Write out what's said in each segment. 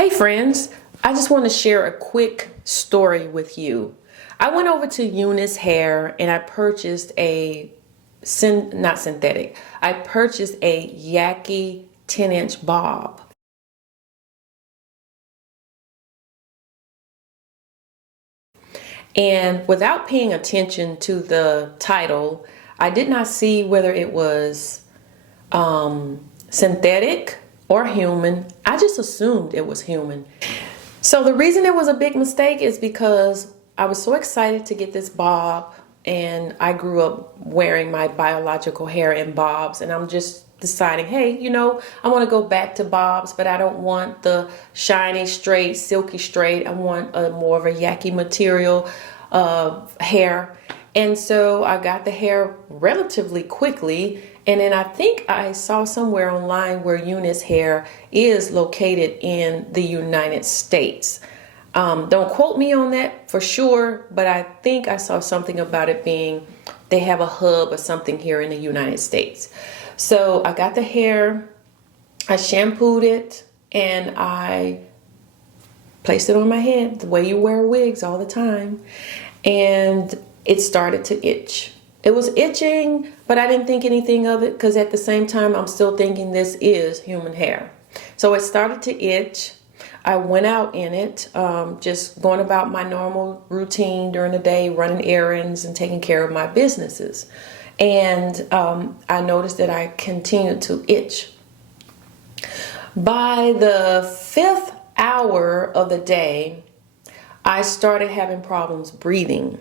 Hey friends, I just want to share a quick story with you. I went over to Unice Hair and I purchased I purchased a yaki 10-inch bob. And without paying attention to the title, I did not see whether it was synthetic or human. I just assumed it was human. So the reason it was a big mistake is because I was so excited to get this bob, and I grew up wearing my biological hair in bobs, and I'm just deciding, hey, I want to go back to bobs, but I don't want the shiny, straight, silky straight. I want a more of a yaki material hair. And so I got the hair relatively quickly. And then I think I saw somewhere online where Unice Hair is located in the United States. Don't quote me on that for sure, but I think I saw something about it being they have a hub or something here in the United States. So I got the hair, I shampooed it, and I placed it on my head the way you wear wigs all the time. And it started to itch. It was itching, but I didn't think anything of it because at the same time, I'm still thinking this is human hair. So it started to itch. I went out in it, just going about my normal routine during the day, running errands and taking care of my businesses. And I noticed that I continued to itch. By the 5th hour of the day, I started having problems breathing.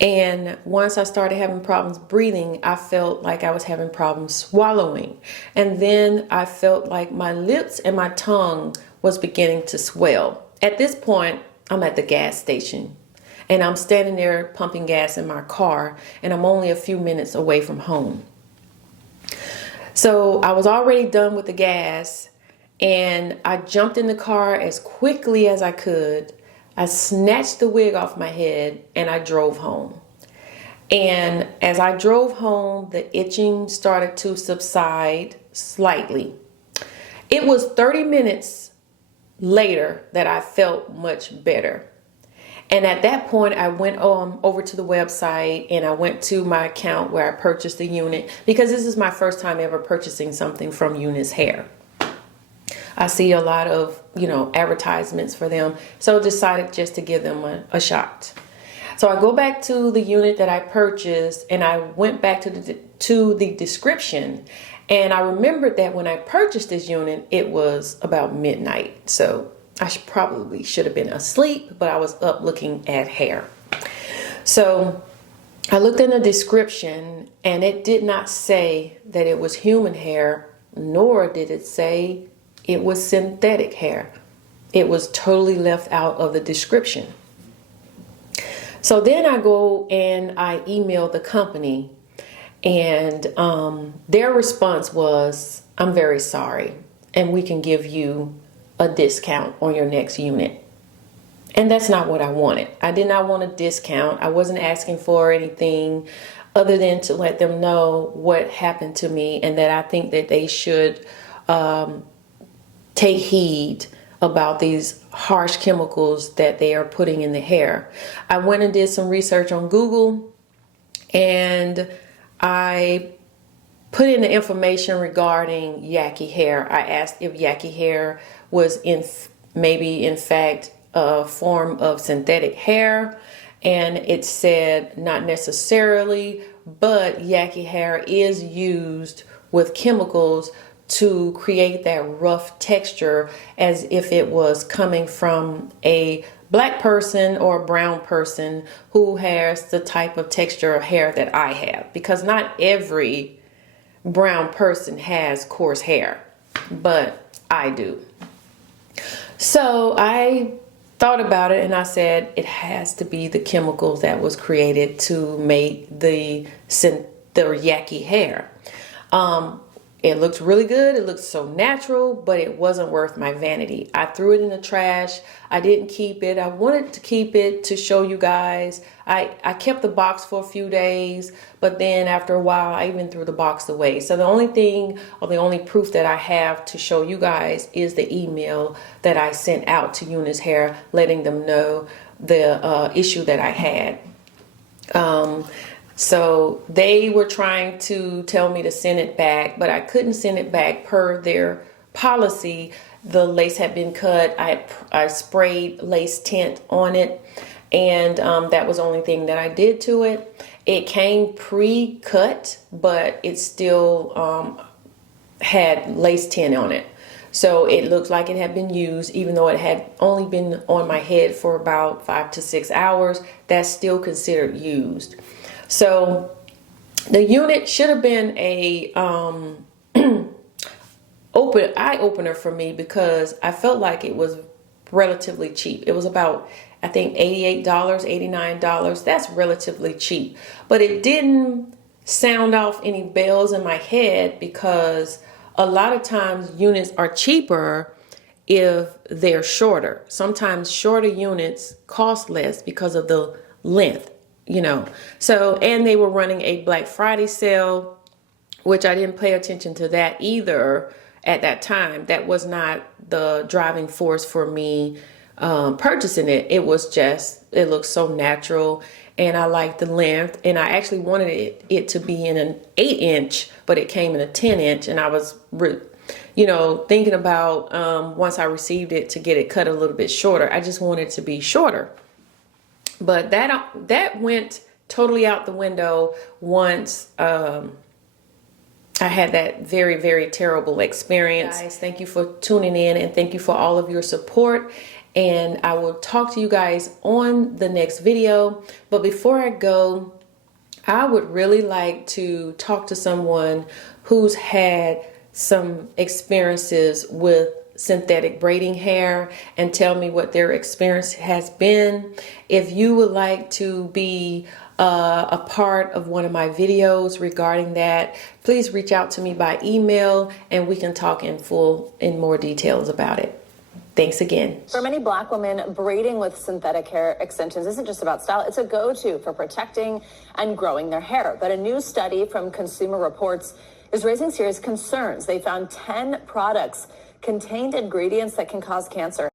And once I started having problems breathing, I felt like I was having problems swallowing. And then I felt like my lips and my tongue was beginning to swell. At this point, I'm at the gas station and I'm standing there pumping gas in my car, and I'm only a few minutes away from home. So I was already done with the gas, and I jumped in the car as quickly as I could. I snatched the wig off my head and I drove home. And as I drove home, the itching started to subside slightly. It was 30 minutes later that I felt much better. And at that point, I went over to the website and I went to my account where I purchased the unit, because this is my first time ever purchasing something from Unice Hair. I see a lot of, advertisements for them. So I decided just to give them a shot. So I go back to the unit that I purchased and I went back to the description. And I remembered that when I purchased this unit, it was about midnight. So I probably should have been asleep, but I was up looking at hair. So I looked in the description and it did not say that it was human hair, nor did it say it was synthetic hair. It was totally left out of the description. So then I go and I email the company, and their response was, I'm very sorry, and we can give you a discount on your next unit. And that's not what I wanted. I did not want a discount. I wasn't asking for anything other than to let them know what happened to me, and that I think that they should take heed about these harsh chemicals that they are putting in the hair. I went and did some research on Google, and I put in the information regarding yaki hair. I asked if yaki hair was maybe in fact a form of synthetic hair, and it said not necessarily, but yaki hair is used with chemicals to create that rough texture as if it was coming from a black person or a brown person who has the type of texture of hair that I have, because not every brown person has coarse hair, but I do. So I thought about it and I said it has to be the chemicals that was created to make the yaki hair. It looked really good. It looked so natural, but it wasn't worth my vanity. I threw it in the trash. I didn't keep it. I wanted to keep it to show you guys. I kept the box for a few days, but then after a while, I even threw the box away. So the only thing, or the only proof that I have to show you guys is the email that I sent out to Unice Hair, letting them know the issue that I had. So they were trying to tell me to send it back, but I couldn't send it back per their policy. The lace had been cut. I sprayed lace tint on it, and that was the only thing that I did to it. It came pre-cut, but it still had lace tint on it. So it looked like it had been used, even though it had only been on my head for about 5 to 6 hours. That's still considered used. So the unit should have been a eye opener for me, because I felt like it was relatively cheap. It was about, I think, $88, $89. That's relatively cheap, but it didn't sound off any bells in my head, because a lot of times units are cheaper if they're shorter. Sometimes shorter units cost less because of the length, you know. So, and they were running a Black Friday sale, which I didn't pay attention to that either at that time. That was not the driving force for me purchasing it. It was just, it looked so natural, and I liked the length, and I actually wanted it to be in an 8-inch, but it came in a 10-inch, and I was, you know, thinking about once I received it to get it cut a little bit shorter. I just wanted it to be shorter, but that went totally out the window once I had that very, very terrible experience. Guys, thank you for tuning in, and thank you for all of your support. And I will talk to you guys on the next video. But before I go, I would really like to talk to someone who's had some experiences with synthetic braiding hair and tell me what their experience has been. If you would like to be a part of one of my videos regarding that, please reach out to me by email, and we can talk in more details about it. Thanks again. For many Black women, braiding with synthetic hair extensions isn't just about style. It's a go-to for protecting and growing their hair. But a new study from Consumer Reports is raising serious concerns. They found 10 products contained ingredients that can cause cancer.